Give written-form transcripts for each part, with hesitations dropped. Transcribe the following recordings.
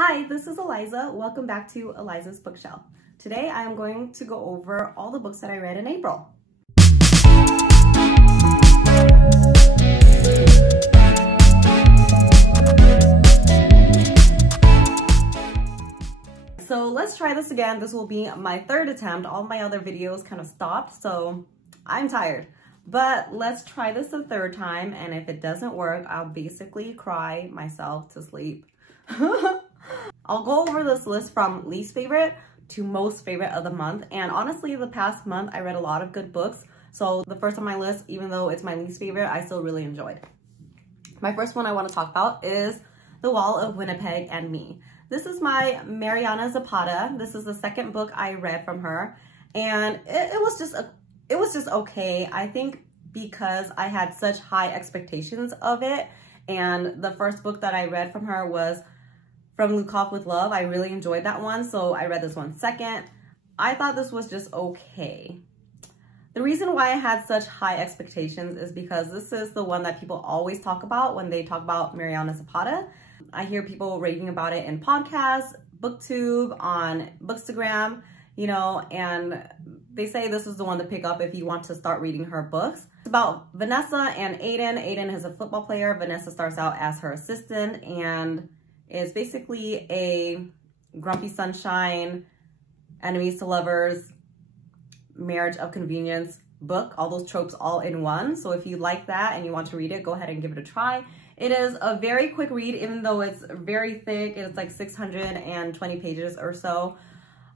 Hi, this is Eliza. Welcome back to Eliza's Bookshelf. Today I am going to go over all the books that I read in April. So let's try this again. This will be my third attempt. All my other videos kind of stopped, so I'm tired. But let's try this a third time, and if it doesn't work, I'll basically cry myself to sleep. I'll go over this list from least favorite to most favorite of the month. And honestly, the past month, I read a lot of good books. So the first on my list, even though it's my least favorite, I still really enjoyed. My first one I want to talk about is The Wall of Winnipeg and Me. This is my Mariana Zapata. This is the second book I read from her. And it was just okay. I think because I had such high expectations of it. And the first book that I read from her was From Lukov with Love. I really enjoyed that one, so I read this one second. I thought this was just okay. The reason why I had such high expectations is because this is the one that people always talk about when they talk about Mariana Zapata. I hear people raving about it in podcasts, BookTube, on Bookstagram, you know, and they say this is the one to pick up if you want to start reading her books. It's about Vanessa and Aiden. Aiden is a football player. Vanessa starts out as her assistant and is basically a grumpy sunshine, enemies to lovers, marriage of convenience book, all those tropes all in one. So if you like that and you want to read it, go ahead and give it a try. It is a very quick read, even though it's very thick. It's like 620 pages or so.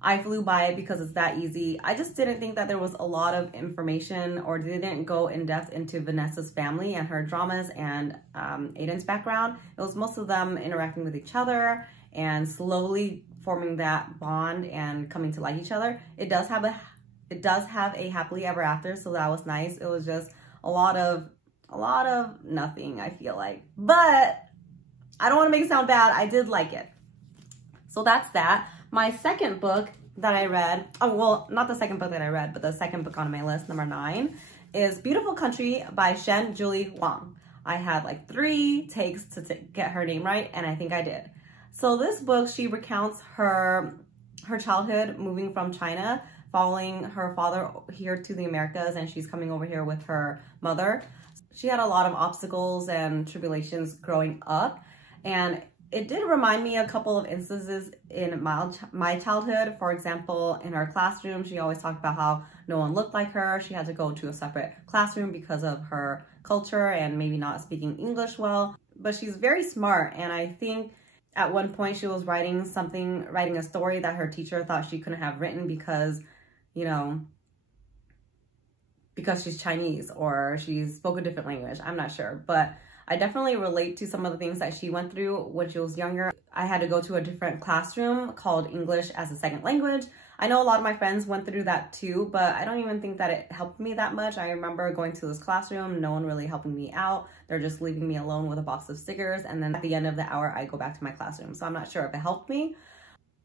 I flew by it because it's that easy. I just didn't think that there was a lot of information or didn't go in depth into Vanessa's family and her dramas and Aiden's background. It was most of them interacting with each other and slowly forming that bond and coming to like each other. It does have a happily ever after, so that was nice. It was just a lot of nothing, I feel like. But I don't want to make it sound bad. I did like it. So that's that. My second book that I read, oh, well, not the second book that I read, but the second book on my list, number 9, is Beautiful Country by Shen Julie Wang. I had like 3 takes to get her name right, and I think I did. So this book, she recounts her childhood moving from China, following her father here to the Americas, and she's coming over here with her mother. She had a lot of obstacles and tribulations growing up, and it did remind me a couple of instances in my childhood. For example, in her classroom, she always talked about how no one looked like her. She had to go to a separate classroom because of her culture and maybe not speaking English well. But she's very smart, and I think at one point she was writing a story that her teacher thought she couldn't have written because, you know, because she's Chinese or she spoke a different language. I'm not sure, but I definitely relate to some of the things that she went through when she was younger. I had to go to a different classroom called English as a second language. I know a lot of my friends went through that too, but I don't even think that it helped me that much. I remember going to this classroom, no one really helping me out. They're just leaving me alone with a box of stickers. And then at the end of the hour, I go back to my classroom. So I'm not sure if it helped me.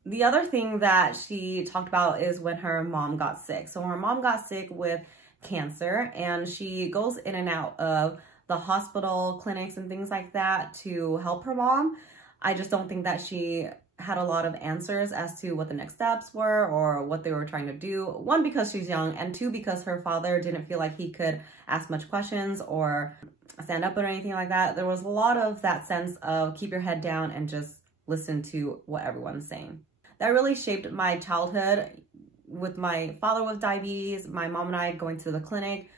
The other thing that she talked about is when her mom got sick. So her mom got sick with cancer, and she goes in and out of the hospital, clinics, and things like that to help her mom. I just don't think that she had a lot of answers as to what the next steps were or what they were trying to do. 1, because she's young, and 2, because her father didn't feel like he could ask much questions or stand up or anything like that. There was a lot of that sense of keep your head down and just listen to what everyone's saying. That really shaped my childhood with my father with diabetes, my mom and I going to the clinic.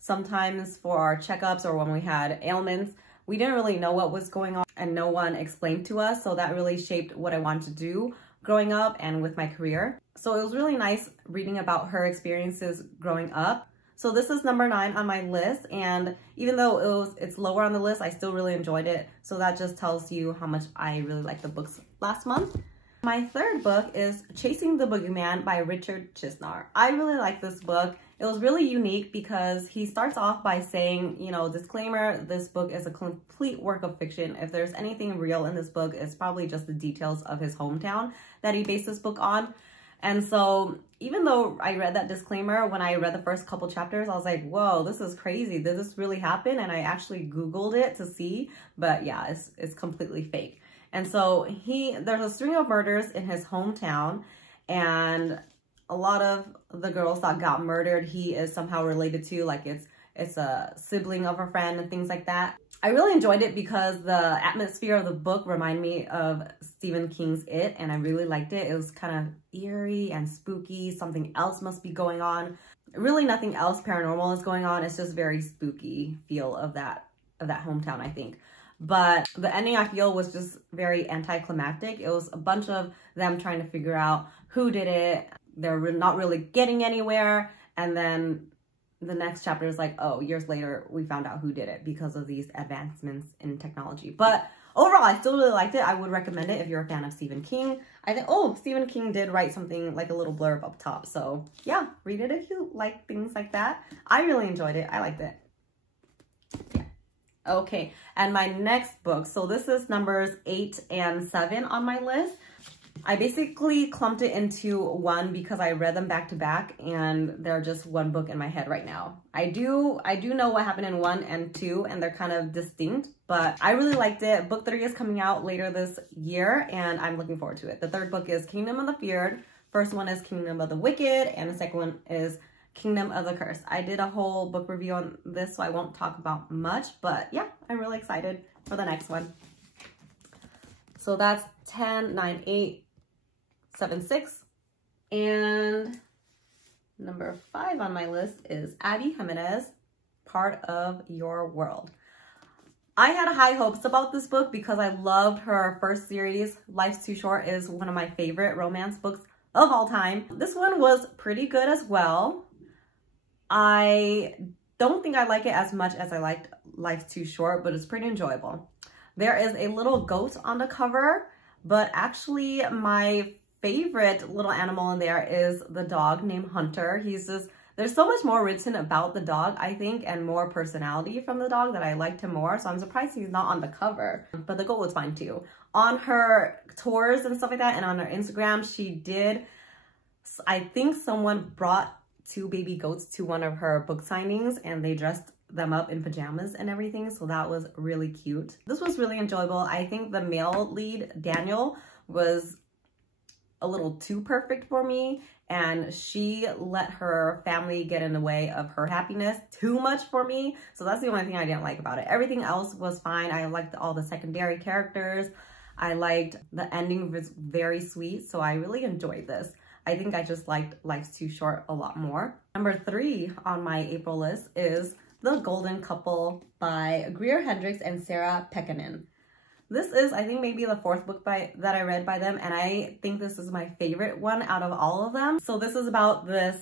Sometimes for our checkups or when we had ailments, we didn't really know what was going on and no one explained to us. So that really shaped what I wanted to do growing up and with my career. So it was really nice reading about her experiences growing up. So this is number 9 on my list. And even though it's lower on the list, I still really enjoyed it. So that just tells you how much I really liked the books last month. My third book is Chasing the Boogeyman by Richard Chisnar. I really like this book. It was really unique because he starts off by saying, you know, disclaimer, this book is a complete work of fiction. If there's anything real in this book, it's probably just the details of his hometown that he based this book on. And so even though I read that disclaimer, when I read the first couple chapters, I was like, whoa, this is crazy. Did this really happen? And I actually Googled it to see, but yeah, it's completely fake. And so there's a string of murders in his hometown, and a lot of the girls that got murdered, he is somehow related to, like it's a sibling of a friend and things like that. I really enjoyed it because the atmosphere of the book reminded me of Stephen King's It, and I really liked it. It was kind of eerie and spooky. Something else must be going on. Really nothing else paranormal is going on. It's just very spooky feel of that hometown, I think. But the ending, I feel, was just very anticlimactic. It was a bunch of them trying to figure out who did it. They're not really getting anywhere. And then the next chapter is like, oh, years later, we found out who did it because of these advancements in technology. But overall, I still really liked it. I would recommend it if you're a fan of Stephen King. I think, oh, Stephen King did write something like a little blurb up top. So yeah, read it if you like things like that. I really enjoyed it. I liked it. Yeah. Okay, and my next book. So this is numbers 8 and 7 on my list. I basically clumped it into one because I read them back to back, and they're just one book in my head right now. I do know what happened in 1 and 2, and they're kind of distinct, but I really liked it. Book 3 is coming out later this year, and I'm looking forward to it. The third book is Kingdom of the Feared. First one is Kingdom of the Wicked, and the second one is Kingdom of the Curse. I did a whole book review on this, so I won't talk about much, but yeah, I'm really excited for the next one. So that's 10, 9, 8, 7, 6. And number 5 on my list is Abby Jimenez, Part of Your World. I had high hopes about this book because I loved her first series. Life's Too Short is one of my favorite romance books of all time. This one was pretty good as well. I don't think I like it as much as I liked Life's Too Short, but it's pretty enjoyable. There is a little goat on the cover, but actually my favorite little animal in there is the dog named Hunter. There's so much more written about the dog, I think, and more personality from the dog that I liked him more. So I'm surprised he's not on the cover, but the goat was fine too. On her tours and stuff like that, and on her Instagram, she did, I think someone brought 2 baby goats to one of her book signings, and they dressed them up in pajamas and everything. So that was really cute. This was really enjoyable. I think the male lead, Daniel, was a little too perfect for me, and she let her family get in the way of her happiness too much for me. So that's the only thing I didn't like about it. Everything else was fine. I liked all the secondary characters. I liked the ending, was very sweet. So I really enjoyed this. I think I just liked Life's Too Short a lot more. Number 3 on my April list is The Golden Couple by Greer Hendricks and Sarah Pekkanen. This is, I think, maybe the 4th book that I read by them, and I think this is my favorite one out of all of them. So this is about this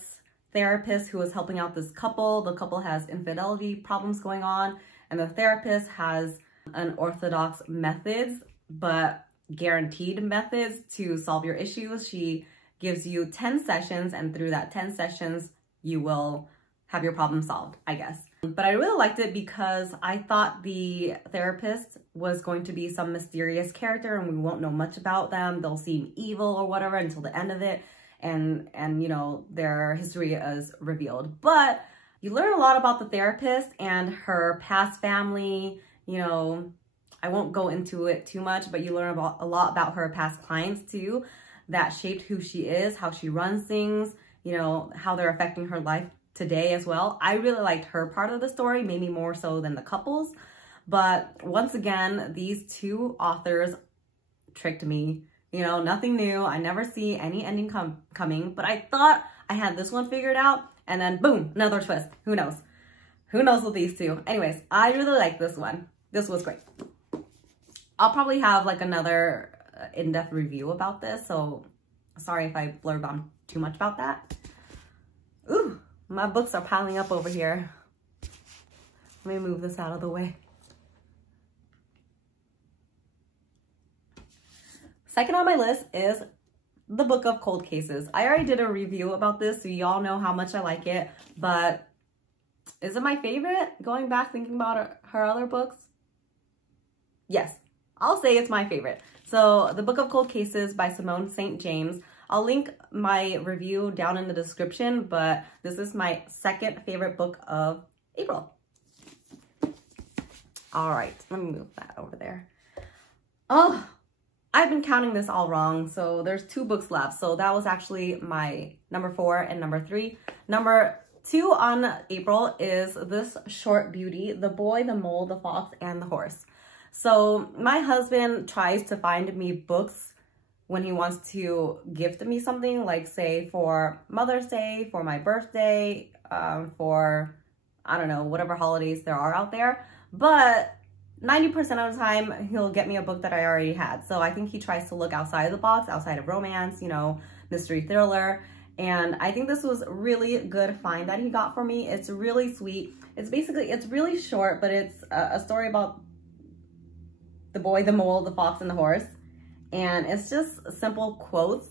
therapist who is helping out this couple. The couple has infidelity problems going on, and the therapist has unorthodox methods, but guaranteed methods to solve your issues. She gives you 10 sessions, and through that 10 sessions, you will have your problem solved, I guess. But I really liked it because I thought the therapist was going to be some mysterious character and we won't know much about them. They'll seem evil or whatever until the end of it. And you know, their history is revealed. But you learn a lot about the therapist and her past family. You know, I won't go into it too much, but you learn a lot about her past clients too, that shaped who she is, how she runs things, you know, how they're affecting her life today as well. I really liked her part of the story, maybe more so than the couples. But once again, these 2 authors tricked me. You know, nothing new. I never see any ending coming, but I thought I had this one figured out, and then boom, another twist. Who knows? Who knows with these 2? Anyways, I really like this one. This was great. I'll probably have like another in-depth review about this, so sorry if I blurb on too much about that. Ooh, my books are piling up over here. Let me move this out of the way. Second on my list is The Book of Cold Cases. I already did a review about this, so y'all know how much I like it, but is it my favorite? Going back thinking about her other books? Yes, I'll say it's my favorite. So The Book of Cold Cases by Simone St. James. I'll link my review down in the description, but this is my second favorite book of April. All right, let me move that over there. Oh, I've been counting this all wrong, so there's 2 books left. So that was actually my number 4 and number 3. Number 2 on April is this short beauty, The Boy, the Mole, the Fox, and the Horse. So my husband tries to find me books when he wants to gift me something, like say for Mother's Day, for my birthday, for, I don't know, whatever holidays there are out there. But 90% of the time, he'll get me a book that I already had. So I think he tries to look outside the box, outside of romance, you know, mystery thriller. And I think this was really good find that he got for me. It's really sweet. It's really short, but it's a story about the boy, the mole, the fox, and the horse. And it's just simple quotes.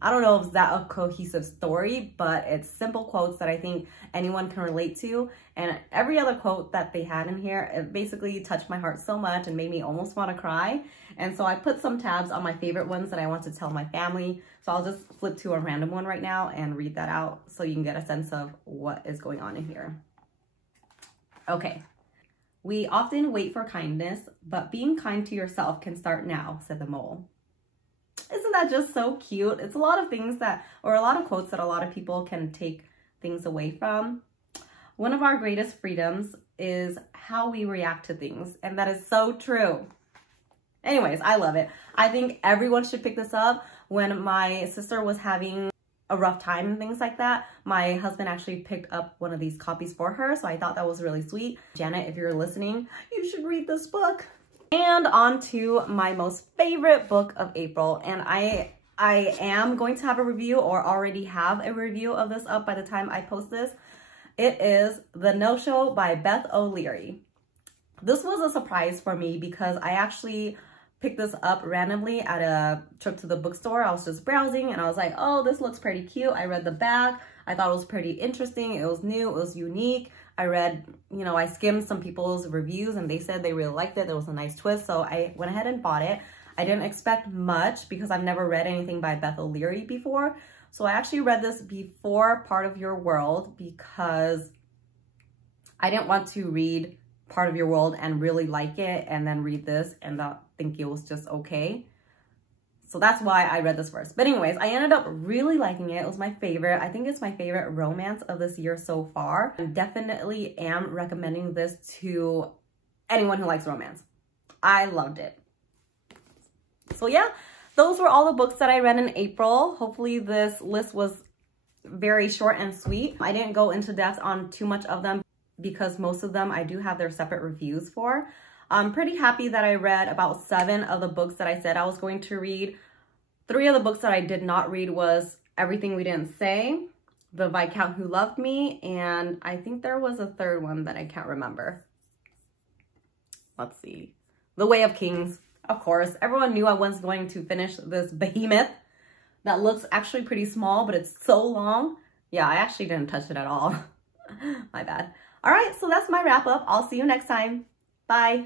I don't know if it's that a cohesive story, but it's simple quotes that I think anyone can relate to. And every other quote that they had in here, it basically touched my heart so much and made me almost want to cry. And so I put some tabs on my favorite ones that I want to tell my family. So I'll just flip to a random one right now and read that out so you can get a sense of what is going on in here. Okay. We often wait for kindness, but being kind to yourself can start now, said the mole. Isn't that just so cute? It's a lot of things that, or a lot of quotes that a lot of people can take things away from. One of our greatest freedoms is how we react to things, and that is so true. Anyways, I love it. I think everyone should pick this up. When my sister was having a rough time and things like that, my husband actually picked up one of these copies for her, so I thought that was really sweet. Janet, if you're listening, you should read this book. And on to my most favorite book of April, and I am going to have a review, or already have a review of this up by the time I post this. It is The No-Show by Beth O'Leary. This was a surprise for me because I actually picked this up randomly at a trip to the bookstore. I was just browsing and I was like, oh, this looks pretty cute. I read the back. I thought it was pretty interesting. It was new. It was unique. I read, you know, I skimmed some people's reviews and they said they really liked it. There was a nice twist. So I went ahead and bought it. I didn't expect much because I've never read anything by Beth O'Leary before. So I actually read this before Part of Your World because I didn't want to read Part of Your World and really like it and then read this and not think it was just okay. So that's why I read this first. But anyways, I ended up really liking it. It was my favorite. I think it's my favorite romance of this year so far. I definitely am recommending this to anyone who likes romance. I loved it. So yeah, those were all the books that I read in April. Hopefully this list was very short and sweet. I didn't go into depth on too much of them because most of them I do have their separate reviews for. I'm pretty happy that I read about 7 of the books that I said I was going to read. 3 of the books that I did not read was Everything We Didn't Say, The Viscount Who Loved Me, and I think there was a 3rd one that I can't remember. Let's see. The Way of Kings, of course. Everyone knew I was going to finish this behemoth that looks actually pretty small, but it's so long. Yeah, I actually didn't touch it at all. My bad. All right, so that's my wrap up. I'll see you next time. Bye.